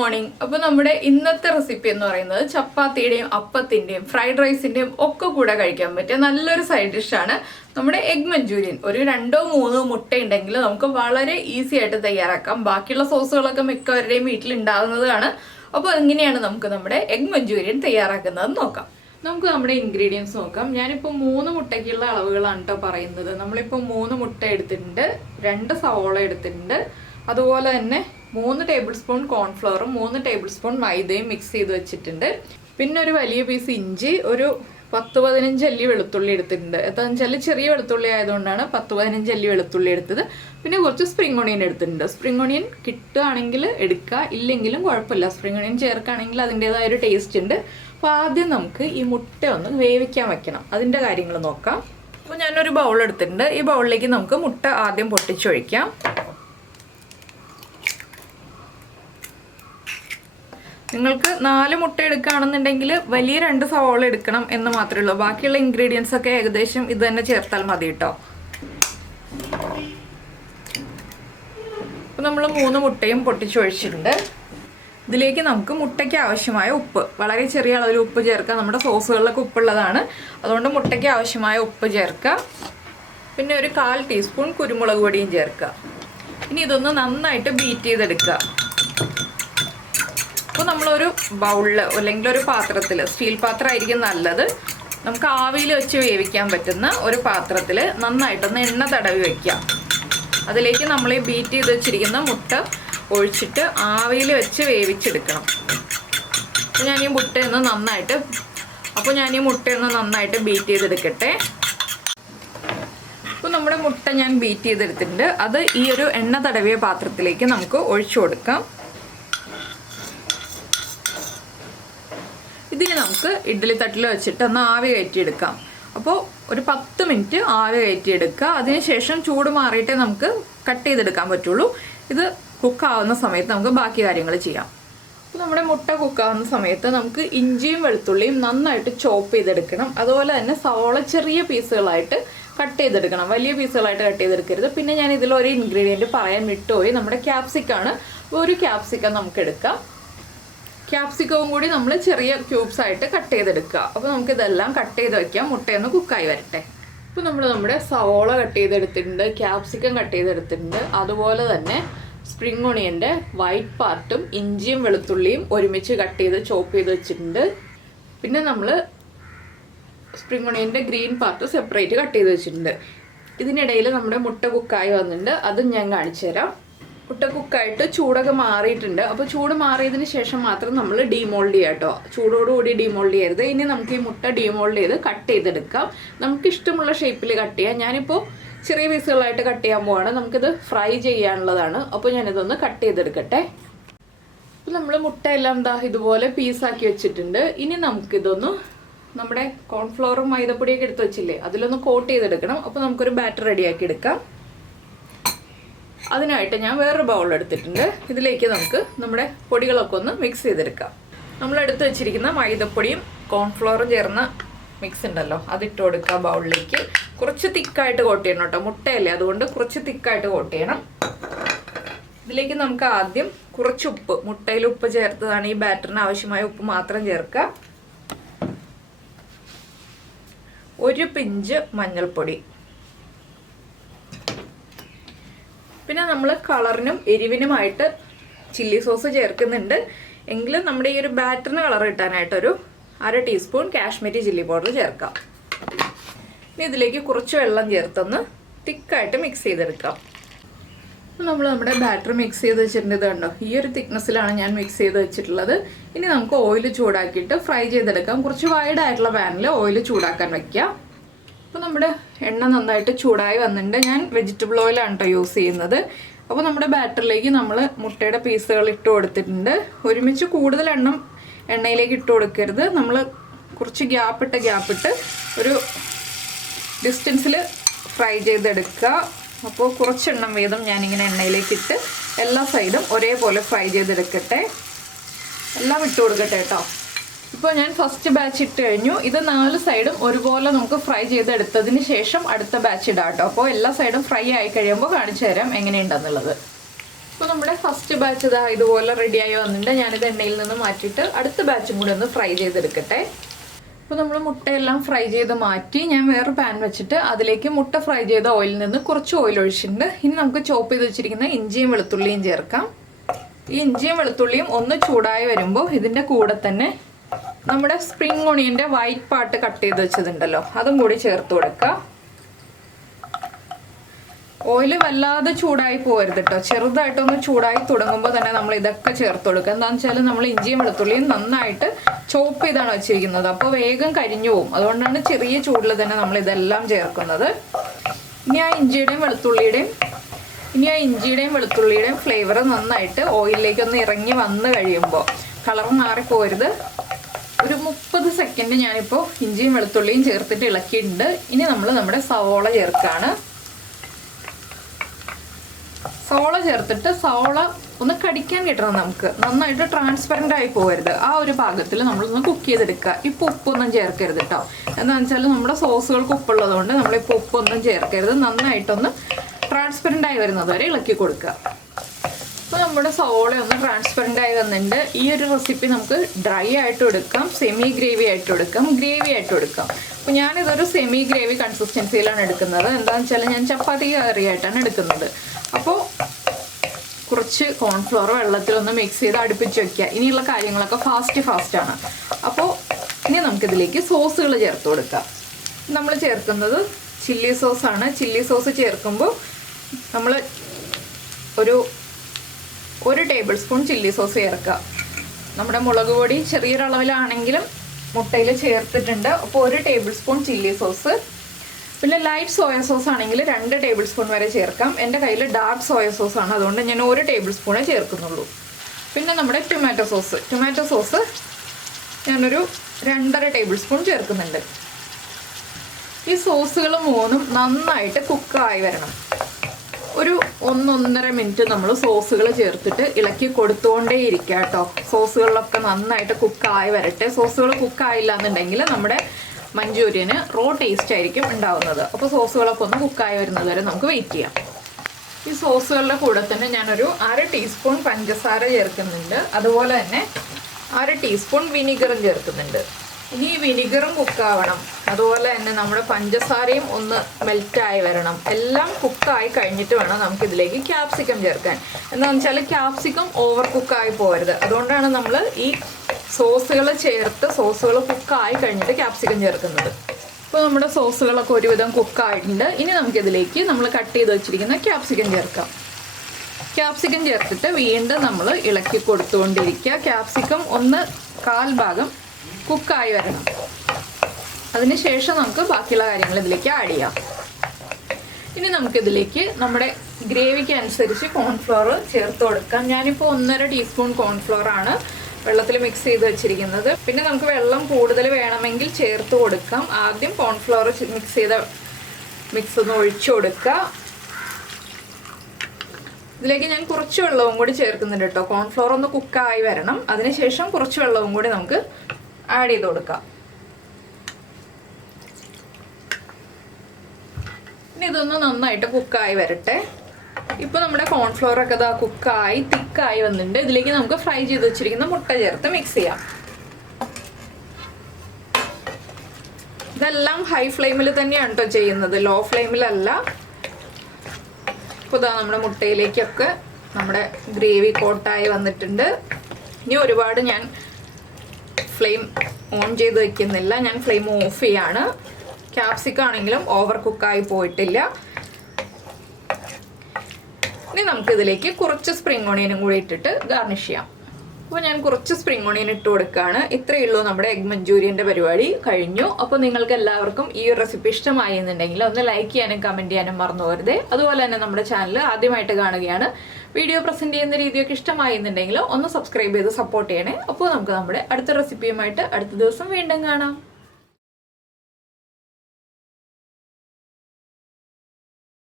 Morning. അപ്പോൾ നമ്മുടെ ഇന്നത്തെ റെസിപ്പി എന്ന് പറയുന്നത് ചപ്പാത്തിയുടെയും അപ്പത്തിൻ്റെയും ഫ്രൈഡ് റൈസിൻ്റെയും ഒക്കെ കൂടെ കഴിക്കാൻ പറ്റിയ നല്ലൊരു സൈഡ് ഡിഷാണ് നമ്മുടെ എഗ് മഞ്ചൂരിയൻ. ഒരു 2-3 മുട്ട ഉണ്ടെങ്കിൽ നമുക്ക് വളരെ ഈസി ആയിട്ട് തയ്യാറാക്കാം. ബാക്കിയുള്ള സോസുകളൊക്കെ മിക്കവരുടെയും വീട്ടിലുണ്ടാകുന്നതാണ്. അപ്പോൾ എങ്ങനെയാണ് നമുക്ക് നമ്മുടെ എഗ് മഞ്ചൂരിയൻ തയ്യാറാക്കുന്നത് നോക്കാം. നമുക്ക് നമ്മുടെ ഇൻഗ്രീഡിയൻസ് നോക്കാം. ഞാനിപ്പോൾ 3 മുട്ടയ്ക്കുള്ള അളവുകളാണ് കേട്ടോ പറയുന്നത്. നമ്മളിപ്പോൾ 3 മുട്ട എടുത്തിട്ടുണ്ട്, 2 സവോള എടുത്തിട്ടുണ്ട്, അതുപോലെ തന്നെ 3 ടേബിൾ സ്പൂൺ കോൺഫ്ലവറും 3 ടേബിൾ സ്പൂൺ മൈദയും മിക്സ് ചെയ്ത് വെച്ചിട്ടുണ്ട്. പിന്നെ ഒരു വലിയ പീസ് ഇഞ്ചി, ഒരു 10-15 അല്ലി വെളുത്തുള്ളി എടുത്തിട്ടുണ്ട്. എന്താണെന്ന് വെച്ചാൽ ചെറിയ വെളുത്തുള്ളി ആയതുകൊണ്ടാണ് 10-15 അല്ലി വെളുത്തുള്ളി എടുത്തത്. പിന്നെ കുറച്ച് സ്പ്രിംഗ് ഓണിയൻ എടുത്തിട്ടുണ്ട്. സ്പ്രിംഗ് ഓണിയൻ കിട്ടുകയാണെങ്കിൽ എടുക്കുക, ഇല്ലെങ്കിലും കുഴപ്പമില്ല. സ്പ്രിംഗ് ഓണിയൻ ചേർക്കുകയാണെങ്കിൽ അതിൻ്റെതായ ഒരു ടേസ്റ്റ് ഉണ്ട്. അപ്പോൾ ആദ്യം നമുക്ക് ഈ മുട്ട ഒന്ന് വേവിക്കാൻ വെക്കണം. അതിൻ്റെ കാര്യങ്ങൾ നോക്കാം. അപ്പോൾ ഞാനൊരു ബൗൾ എടുത്തിട്ടുണ്ട്. ഈ ബൗളിലേക്ക് നമുക്ക് മുട്ട ആദ്യം പൊട്ടിച്ചൊഴിക്കാം. നിങ്ങൾക്ക് 4 മുട്ട എടുക്കുകയാണെന്നുണ്ടെങ്കിൽ വലിയ 2 സവോള എടുക്കണം എന്ന് മാത്രമേ ഉള്ളൂ. ബാക്കിയുള്ള ഇൻഗ്രീഡിയൻസ് ഒക്കെ ഏകദേശം ഇത് തന്നെ ചേർത്താൽ മതി കേട്ടോ. അപ്പോൾ നമ്മൾ 3 മുട്ടയും പൊട്ടിച്ചൊഴിച്ചിട്ടുണ്ട്. ഇതിലേക്ക് നമുക്ക് മുട്ടയ്ക്ക് ആവശ്യമായ ഉപ്പ്, വളരെ ചെറിയ അളവിൽ ഉപ്പ് ചേർക്കുക. നമ്മുടെ സോസുകളിലൊക്കെ ഉപ്പുള്ളതാണ്, അതുകൊണ്ട് മുട്ടയ്ക്ക് ആവശ്യമായ ഉപ്പ് ചേർക്കുക. പിന്നെ ഒരു 1/4 ടീസ്പൂൺ കുരുമുളക് പൊടിയും ചേർക്കുക. ഇനി ഇതൊന്ന് നന്നായിട്ട് ബീറ്റ് ചെയ്തെടുക്കുക. അപ്പോൾ നമ്മളൊരു ബൗളിൽ അല്ലെങ്കിൽ ഒരു പാത്രത്തിൽ, സ്റ്റീൽ പാത്രമായിരിക്കും നല്ലത്, നമുക്ക് ആവിയിൽ വെച്ച് വേവിക്കാൻ പറ്റുന്ന ഒരു പാത്രത്തിൽ നന്നായിട്ടൊന്ന് എണ്ണ തടവി വയ്ക്കാം. അതിലേക്ക് നമ്മൾ ഈ ബീറ്റ് ചെയ്ത് വെച്ചിരിക്കുന്ന മുട്ട ഒഴിച്ചിട്ട് ആവിയിൽ വെച്ച് വേവിച്ചെടുക്കണം. അപ്പോൾ ഞാൻ ഈ മുട്ടയൊന്ന് നന്നായിട്ട് ബീറ്റ് ചെയ്തെടുക്കട്ടെ. അപ്പോൾ നമ്മുടെ മുട്ട ഞാൻ ബീറ്റ് ചെയ്തെടുത്തിട്ടുണ്ട്. അത് ഈ ഒരു എണ്ണ തടവിയ പാത്രത്തിലേക്ക് നമുക്ക് ഒഴിച്ചു കൊടുക്കാം. ഇതിന് നമുക്ക് ഇഡ്ഡലി തട്ടിൽ വെച്ചിട്ട് ഒന്ന് ആവി കയറ്റിയെടുക്കാം. അപ്പോൾ ഒരു 10 മിനിറ്റ് ആവി കയറ്റിയെടുക്കുക. അതിനുശേഷം ചൂട് മാറിയിട്ടേ നമുക്ക് കട്ട് ചെയ്തെടുക്കാൻ പറ്റുള്ളൂ. ഇത് കുക്കാവുന്ന സമയത്ത് നമുക്ക് ബാക്കി കാര്യങ്ങൾ ചെയ്യാം. അപ്പോൾ നമ്മുടെ മുട്ട കുക്കാവുന്ന സമയത്ത് നമുക്ക് ഇഞ്ചിയും വെളുത്തുള്ളിയും നന്നായിട്ട് ചോപ്പ് ചെയ്തെടുക്കണം. അതുപോലെ തന്നെ സവോള ചെറിയ പീസുകളായിട്ട് കട്ട് ചെയ്തെടുക്കണം, വലിയ പീസുകളായിട്ട് കട്ട് ചെയ്തെടുക്കരുത്. പിന്നെ ഞാൻ ഇതിലൊരു ഇൻഗ്രീഡിയൻറ്റ് പറയാൻ വിട്ടുപോയി, നമ്മുടെ ക്യാപ്സിക്കാണ്. ഒരു ക്യാപ്സിക്കം നമുക്ക് എടുക്കാം. ക്യാപ്സിക്കവും കൂടി നമ്മൾ ചെറിയ ക്യൂബ്സ് ആയിട്ട് കട്ട് ചെയ്തെടുക്കുക. അപ്പോൾ നമുക്കിതെല്ലാം കട്ട് ചെയ്ത് വയ്ക്കാം, മുട്ടയൊന്ന് കുക്കായി വരട്ടെ. ഇപ്പോൾ നമ്മുടെ സവോള കട്ട് ചെയ്തെടുത്തിട്ടുണ്ട്, ക്യാപ്സിക്കം കട്ട് ചെയ്തെടുത്തിട്ടുണ്ട്, അതുപോലെ തന്നെ സ്പ്രിംഗ് ഓണിയൻ്റെ വൈറ്റ് പാർട്ടും ഇഞ്ചിയും വെളുത്തുള്ളിയും ഒരുമിച്ച് കട്ട് ചെയ്ത് ചോപ്പ് ചെയ്ത് വെച്ചിട്ടുണ്ട്. പിന്നെ നമ്മൾ സ്പ്രിംഗ് ഓണിയൻ്റെ ഗ്രീൻ പാർട്ട് സെപ്പറേറ്റ് കട്ട് ചെയ്ത് വെച്ചിട്ടുണ്ട്. ഇതിനിടയിൽ നമ്മുടെ മുട്ട കുക്കായി വന്നിട്ടുണ്ട്, അതും ഞാൻ കാണിച്ചു തരാം. മുട്ട കുക്കായിട്ട് ചൂടൊക്കെ മാറിയിട്ടുണ്ട്. അപ്പോൾ ചൂട് മാറിയതിന് ശേഷം മാത്രം നമ്മൾ ഡീമോൾഡ് ചെയ്യാം കേട്ടോ. ചൂടോടുകൂടി ഡീമോൾഡ് ചെയ്യരുത്. ഇനി നമുക്ക് ഈ മുട്ട ഡീമോൾഡ് ചെയ്ത് കട്ട് ചെയ്തെടുക്കാം. നമുക്ക് ഇഷ്ടമുള്ള ഷേപ്പിൽ കട്ട് ചെയ്യാം. ഞാനിപ്പോൾ ചെറിയ പീസുകളായിട്ട് കട്ട് ചെയ്യാൻ പോവാണ്. നമുക്കിത് ഫ്രൈ ചെയ്യാനുള്ളതാണ്. അപ്പോൾ ഞാനിതൊന്ന് കട്ട് ചെയ്തെടുക്കട്ടെ. അപ്പോൾ നമ്മൾ മുട്ടയെല്ലാം ഇതുപോലെ പീസാക്കി വെച്ചിട്ടുണ്ട്. ഇനി നമുക്കിതൊന്ന് നമ്മുടെ കോൺഫ്ലവറും മൈദപ്പൊടിയൊക്കെ എടുത്ത് വെച്ചില്ലേ, അതിലൊന്ന് കോട്ട് ചെയ്തെടുക്കണം. അപ്പോൾ നമുക്കൊരു ബാറ്റർ റെഡിയാക്കി എടുക്കാം. അതിനായിട്ട് ഞാൻ വേറൊരു ബൗൾ എടുത്തിട്ടുണ്ട്. ഇതിലേക്ക് നമുക്ക് നമ്മുടെ പൊടികളൊക്കെ ഒന്ന് മിക്സ് ചെയ്തെടുക്കാം. നമ്മളെടുത്ത് വെച്ചിരിക്കുന്ന മൈദപ്പൊടിയും കോൺഫ്ലവറും ചേർന്ന മിക്സ് ഉണ്ടല്ലോ, അതിട്ട് കൊടുക്കുക ബൗളിലേക്ക്. കുറച്ച് തിക്കായിട്ട് കോട്ട് ചെയ്യണം കേട്ടോ, മുട്ടയല്ലേ, അതുകൊണ്ട് കുറച്ച് തിക്കായിട്ട് കോട്ട് ചെയ്യണം. ഇതിലേക്ക് നമുക്ക് ആദ്യം കുറച്ച് ഉപ്പ്, മുട്ടയിൽ ഉപ്പ് ചേർത്തതാണ്, ഈ ബാറ്ററിന് ആവശ്യമായ ഉപ്പ് മാത്രം ചേർക്കുക. 1 പിഞ്ച് മഞ്ഞൾപ്പൊടി. പിന്നെ നമ്മൾ കളറിനും എരിവിനുമായിട്ട് ചില്ലി സോസ് ചേർക്കുന്നുണ്ട്. എങ്കിലും നമ്മുടെ ഈ ഒരു ബാറ്ററിന് കളർ കിട്ടാനായിട്ടൊരു 1/2 ടീസ്പൂൺ കാശ്മീരി ചില്ലി പൗഡർ ചേർക്കാം. ഇനി ഇതിലേക്ക് കുറച്ച് വെള്ളം ചേർത്തൊന്ന് തിക്കായിട്ട് മിക്സ് ചെയ്തെടുക്കാം. അപ്പോൾ നമ്മുടെ ബാറ്റർ മിക്സ് ചെയ്ത് വെച്ചിട്ടുണ്ട്. ഇത് കണ്ടോ, ഈ ഒരു തിക്നെസ്സിലാണ് ഞാൻ മിക്സ് ചെയ്ത് വെച്ചിട്ടുള്ളത്. ഇനി നമുക്ക് ഓയിൽ ചൂടാക്കിയിട്ട് ഫ്രൈ ചെയ്തെടുക്കാം. കുറച്ച് വൈഡ് ആയിട്ടുള്ള പാനിൽ ഓയിൽ ചൂടാക്കാൻ വയ്ക്കാം. അപ്പോൾ നമ്മുടെ എണ്ണ നന്നായിട്ട് ചൂടായി വന്നിട്ടുണ്ട്. ഞാൻ വെജിറ്റബിൾ ഓയിലാണ് കേട്ടോ യൂസ് ചെയ്യുന്നത്. അപ്പോൾ നമ്മുടെ ബാറ്ററിലേക്ക് നമ്മൾ മുട്ടയുടെ പീസുകൾ ഇട്ട് കൊടുത്തിട്ടുണ്ട്. ഒരുമിച്ച് കൂടുതൽ എണ്ണയിലേക്ക് ഇട്ട് കൊടുക്കരുത്. നമ്മൾ കുറച്ച് ഗ്യാപ്പിട്ട് ഒരു ഡിസ്റ്റൻസിൽ ഫ്രൈ ചെയ്തെടുക്കുക. അപ്പോൾ കുറച്ച് എണ്ണം വീതം ഞാനിങ്ങനെ എണ്ണയിലേക്ക് ഇട്ട് എല്ലാ സൈഡും ഒരേപോലെ ഫ്രൈ ചെയ്തെടുക്കട്ടെ. എല്ലാം ഇട്ട് കൊടുക്കട്ടെ കേട്ടോ. ഇപ്പോൾ ഞാൻ ഫസ്റ്റ് ബാച്ച് ഇട്ട് കഴിഞ്ഞു. ഇത് 4 സൈഡും ഒരുപോലെ നമുക്ക് ഫ്രൈ ചെയ്തെടുത്തതിന് ശേഷം അടുത്ത ബാച്ച് ഇടാം കേട്ടോ. അപ്പോൾ എല്ലാ സൈഡും ഫ്രൈ ആയി കഴിയുമ്പോൾ കാണിച്ചു തരാം എങ്ങനെയുണ്ടെന്നുള്ളത്. അപ്പോൾ നമ്മുടെ ഫസ്റ്റ് ബാച്ച് ഇതാ ഇതുപോലെ റെഡിയായി വന്നിട്ടുണ്ട്. ഞാനിത് എണ്ണയിൽ നിന്ന് മാറ്റിയിട്ട് അടുത്ത ബാച്ചും കൂടി ഒന്ന് ഫ്രൈ ചെയ്തെടുക്കട്ടെ. അപ്പോൾ നമ്മൾ മുട്ടയെല്ലാം ഫ്രൈ ചെയ്ത് മാറ്റി ഞാൻ വേറെ പാൻ വെച്ചിട്ട് അതിലേക്ക് മുട്ട ഫ്രൈ ചെയ്ത ഓയിലിൽ നിന്ന് കുറച്ച് ഓയിൽ ഒഴിച്ചിട്ടുണ്ട്. ഇനി നമുക്ക് ചോപ്പ് ചെയ്ത് വെച്ചിരിക്കുന്ന ഇഞ്ചിയും വെളുത്തുള്ളിയും ചേർക്കാം. ഈ ഇഞ്ചിയും വെളുത്തുള്ളിയും ഒന്ന് ചൂടായി വരുമ്പോൾ ഇതിൻ്റെ കൂടെ തന്നെ നമ്മുടെ സ്പ്രിംഗ് ഓണിയൻ്റെ വൈറ്റ് പാർട്ട് കട്ട് ചെയ്ത് വെച്ചതുണ്ടല്ലോ അതും കൂടി ചേർത്ത് കൊടുക്കുക. ഓയിൽ വല്ലാതെ ചൂടായി പോകരുത് കേട്ടോ. ചെറുതായിട്ടൊന്ന് ചൂടായി തുടങ്ങുമ്പോൾ തന്നെ നമ്മൾ ഇതൊക്കെ ചേർത്ത് കൊടുക്കുക. എന്താണെന്ന് വെച്ചാൽ നമ്മൾ ഇഞ്ചിയും വെളുത്തുള്ളിയും നന്നായിട്ട് ചോപ്പ് ചെയ്താണ് വെച്ചിരിക്കുന്നത്. അപ്പോൾ വേഗം കരിഞ്ഞു പോകും. അതുകൊണ്ടാണ് ചെറിയ ചൂടിൽ തന്നെ നമ്മൾ ഇതെല്ലാം ചേർക്കുന്നത്. ഇനി ആ ഇഞ്ചിയുടെയും വെളുത്തുള്ളിയുടെയും ഫ്ലേവർ നന്നായിട്ട് ഓയിലിലേക്ക് ഒന്ന് ഇറങ്ങി വന്ന് കഴിയുമ്പോൾ കളർ മാറിപ്പോരുത്. ഒരു 30 സെക്കൻഡ് ഞാനിപ്പോൾ ഇഞ്ചിയും വെളുത്തുള്ളിയും ചേർത്തിട്ട് ഇളക്കിയിട്ടുണ്ട്. ഇനി നമ്മൾ നമ്മുടെ സവോള ചേർക്കുകയാണ്. സവോള ചേർത്തിട്ട് സവോള ഒന്ന് കടിക്കാൻ കിട്ടണം. നമുക്ക് നന്നായിട്ട് ട്രാൻസ്പെറൻ്റ് ആയി പോകരുത്. ആ ഒരു പാകത്തിൽ നമ്മളൊന്ന് കുക്ക് ചെയ്തെടുക്കുക. ഇപ്പോൾ ഉപ്പൊന്നും ചേർക്കരുത് കേട്ടോ. എന്താണെന്ന് വെച്ചാൽ നമ്മുടെ സോസുകൾക്ക് ഉപ്പുള്ളത് കൊണ്ട് നമ്മളിപ്പോൾ ഉപ്പൊന്നും ചേർക്കരുത്. നന്നായിട്ടൊന്ന് ട്രാൻസ്പെറൻ്റ് ആയി വരുന്നത് വരെ ഇളക്കി കൊടുക്കുക. അപ്പോൾ നമ്മുടെ സവോള ഒന്ന് ട്രാൻസ്പെറൻ്റ് ആയി വന്നിട്ടുണ്ട്. ഈ ഒരു റെസിപ്പി നമുക്ക് ഡ്രൈ ആയിട്ടും എടുക്കാം, സെമി ഗ്രേവി ആയിട്ടും എടുക്കാം, ഗ്രേവി ആയിട്ടും എടുക്കാം. അപ്പോൾ ഞാനിതൊരു സെമി ഗ്രേവി കൺസിസ്റ്റൻസിയിലാണ് എടുക്കുന്നത്. എന്താണെന്ന് വെച്ചാൽ ഞാൻ ചപ്പാത്തി കറിയായിട്ടാണ് എടുക്കുന്നത്. അപ്പോൾ കുറച്ച് കോൺഫ്ലോർ വെള്ളത്തിലൊന്ന് മിക്സ് ചെയ്ത് അടുപ്പിച്ച് വയ്ക്കുക. ഇനിയുള്ള കാര്യങ്ങളൊക്കെ ഫാസ്റ്റാണ്. അപ്പോൾ ഇനി നമുക്കിതിലേക്ക് സോസുകൾ ചേർത്ത് കൊടുക്കാം. നമ്മൾ ചേർക്കുന്നത് ചില്ലി സോസാണ്. ചില്ലി സോസ് ചേർക്കുമ്പോൾ നമ്മൾ ഒരു ടേബിൾ സ്പൂൺ ചില്ലി സോസ് ചേർക്കുക. നമ്മുടെ മുളക് പൊടി ചെറിയൊരളവിലാണെങ്കിലും മുട്ടയിൽ ചേർത്തിട്ടുണ്ട്. അപ്പോൾ 1 ടേബിൾ സ്പൂൺ ചില്ലി സോസ്. പിന്നെ ലൈറ്റ് സോയ സോസ് ആണെങ്കിൽ 2 ടേബിൾ സ്പൂൺ വരെ ചേർക്കാം. എൻ്റെ കയ്യിൽ ഡാർക്ക് സോയ സോസ് ആണ്, അതുകൊണ്ട് ഞാൻ 1 ടേബിൾ സ്പൂണേ ചേർക്കുന്നുള്ളൂ. പിന്നെ നമ്മുടെ ടൊമാറ്റോ സോസ് ഞാനൊരു 2.5 ടേബിൾ സ്പൂൺ ചേർക്കുന്നുണ്ട്. ഈ സോസുകൾ മൂന്നും നന്നായിട്ട് കുക്കായി വരണം. ഒരു 1-1.5 മിനിറ്റ് നമ്മൾ സോസുകൾ ചേർത്തിട്ട് ഇളക്കി കൊടുത്തുകൊണ്ടേ ഇരിക്കുക കേട്ടോ. സോസുകളിലൊക്കെ നന്നായിട്ട് കുക്കായി വരട്ടെ. സോസുകൾ കുക്കായില്ല എന്നുണ്ടെങ്കിൽ നമ്മുടെ മഞ്ചൂരിയന് റോ ടേസ്റ്റ് ആയിരിക്കും ഉണ്ടാവുന്നത്. അപ്പോൾ സോസുകളൊക്കെ ഒന്ന് കുക്കായി വരുന്നത് വരെ നമുക്ക് വെയിറ്റ് ചെയ്യാം. ഈ സോസുകളുടെ കൂടെ തന്നെ ഞാനൊരു 1/2 ടീസ്പൂൺ പഞ്ചസാര ചേർക്കുന്നുണ്ട്. അതുപോലെ തന്നെ 1/2 ടീസ്പൂൺ വിനീഗറും ചേർക്കുന്നുണ്ട്. ഇനി വിനീഗറും കുക്കാവണം. അതുപോലെ തന്നെ നമ്മുടെ പഞ്ചസാരയും ഒന്ന് മെൽറ്റായി വരണം. എല്ലാം കുക്കായി കഴിഞ്ഞിട്ട് വേണം നമുക്കിതിലേക്ക് ക്യാപ്സിക്കം ചേർക്കാൻ. എന്താണെന്ന് വെച്ചാൽ ക്യാപ്സിക്കം ഓവർ കുക്കായി പോകരുത്. അതുകൊണ്ടാണ് നമ്മൾ ഈ സോസുകൾ കുക്കായി കഴിഞ്ഞിട്ട് ക്യാപ്സിക്കം ചേർക്കുന്നത്. അപ്പോൾ നമ്മുടെ സോസുകളൊക്കെ ഒരുവിധം കുക്കായിട്ടുണ്ട്. ഇനി നമുക്കിതിലേക്ക് നമ്മൾ കട്ട് ചെയ്ത് വെച്ചിരിക്കുന്ന ക്യാപ്സിക്കം ചേർക്കാം. ക്യാപ്സിക്കം ചേർത്തിട്ട് വീണ്ടും നമ്മൾ ഇളക്കി കൊടുത്തുകൊണ്ടിരിക്കുക. ക്യാപ്സിക്കം ഒന്ന് 1/4 ഭാഗം കുക്കായി വരണം. അതിനുശേഷം നമുക്ക് ബാക്കിയുള്ള കാര്യങ്ങൾ ഇതിലേക്ക് ആഡ് ചെയ്യാം. ഇനി നമുക്കിതിലേക്ക് നമ്മുടെ ഗ്രേവിക്ക് അനുസരിച്ച് കോൺഫ്ലോർ ചേർത്ത് കൊടുക്കാം. ഞാനിപ്പോൾ 1.5 ടീസ്പൂൺ കോൺഫ്ലോർ ആണ് വെള്ളത്തിൽ മിക്സ് ചെയ്ത് വെച്ചിരിക്കുന്നത്. പിന്നെ നമുക്ക് വെള്ളം കൂടുതൽ വേണമെങ്കിൽ ചേർത്ത് കൊടുക്കാം. ആദ്യം കോൺഫ്ലോർ മിക്സ് ഒന്ന് ഒഴിച്ചു കൊടുക്കുക. ഇതിലേക്ക് ഞാൻ കുറച്ച് വെള്ളവും കൂടി ചേർക്കുന്നുണ്ട് കേട്ടോ. കോൺഫ്ലോർ ഒന്ന് കുക്കായി വരണം. അതിനുശേഷം കുറച്ച് വെള്ളവും കൂടി നമുക്ക് ആഡ് ചെയ്ത് കൊടുക്കാം. ഇനി ഇതൊന്ന് നന്നായിട്ട് കുക്കായി വരട്ടെ. ഇപ്പോൾ നമ്മുടെ കോൺഫ്ലോറൊക്കെ ഇതാ കുക്കായി തിക്കായി വന്നിട്ടുണ്ട്. ഇതിലേക്ക് നമുക്ക് ഫ്രൈ ചെയ്ത് വെച്ചിരിക്കുന്ന മുട്ട ചേർത്ത് മിക്സ് ചെയ്യാം. ഇതെല്ലാം ഹൈ ഫ്ലെയിമിൽ തന്നെയാണ് കേട്ടോ ചെയ്യുന്നത്, ലോ ഫ്ലെയിമിലല്ല. ഇപ്പോൾ ഇതാ നമ്മുടെ മുട്ടയിലേക്കൊക്കെ നമ്മുടെ ഗ്രേവി കോട്ടായി വന്നിട്ടുണ്ട്. ഇനി ഒരുപാട് ഞാൻ ഫ്ലെയിം ഓൺ ചെയ്ത് വയ്ക്കുന്നില്ല, ഞാൻ ഫ്ലെയിം ഓഫ് ചെയ്യാണ്. ക്യാപ്സിക്കം ആണെങ്കിലും ഓവർ കുക്കായി പോയിട്ടില്ല. ഇനി നമുക്കിതിലേക്ക് കുറച്ച് സ്പ്രിംഗ് ഓണിയനും കൂടി ഇട്ടിട്ട് ഗാർണിഷ് ചെയ്യാം. അപ്പോൾ ഞാൻ കുറച്ച് സ്പ്രിംഗ് ഓണിയൻ ഇട്ട് കൊടുക്കുകയാണ്. ഇത്രയേ ഉള്ളൂ, നമ്മുടെ എഗ് മഞ്ചൂരിയൻ്റെ പരിപാടി കഴിഞ്ഞു. അപ്പോൾ നിങ്ങൾക്ക് എല്ലാവർക്കും ഈ ഒരു റെസിപ്പി ഇഷ്ടമായി എന്നുണ്ടെങ്കിൽ ഒന്ന് ലൈക്ക് ചെയ്യാനും കമൻറ്റ് ചെയ്യാനും മറന്നു പോകരുത്. അതുപോലെ തന്നെ നമ്മുടെ ചാനൽ ആദ്യമായിട്ട് കാണുകയാണ്, വീഡിയോ പ്രസൻറ്റ് ചെയ്യുന്ന രീതിയൊക്കെ ഇഷ്ടമായി എന്നുണ്ടെങ്കിൽ ഒന്ന് സബ്സ്ക്രൈബ് ചെയ്ത് സപ്പോർട്ട് ചെയ്യണേ. അപ്പോൾ നമുക്ക് നമ്മുടെ അടുത്ത റെസിപ്പിയുമായിട്ട് അടുത്ത ദിവസം വീണ്ടും കാണാം.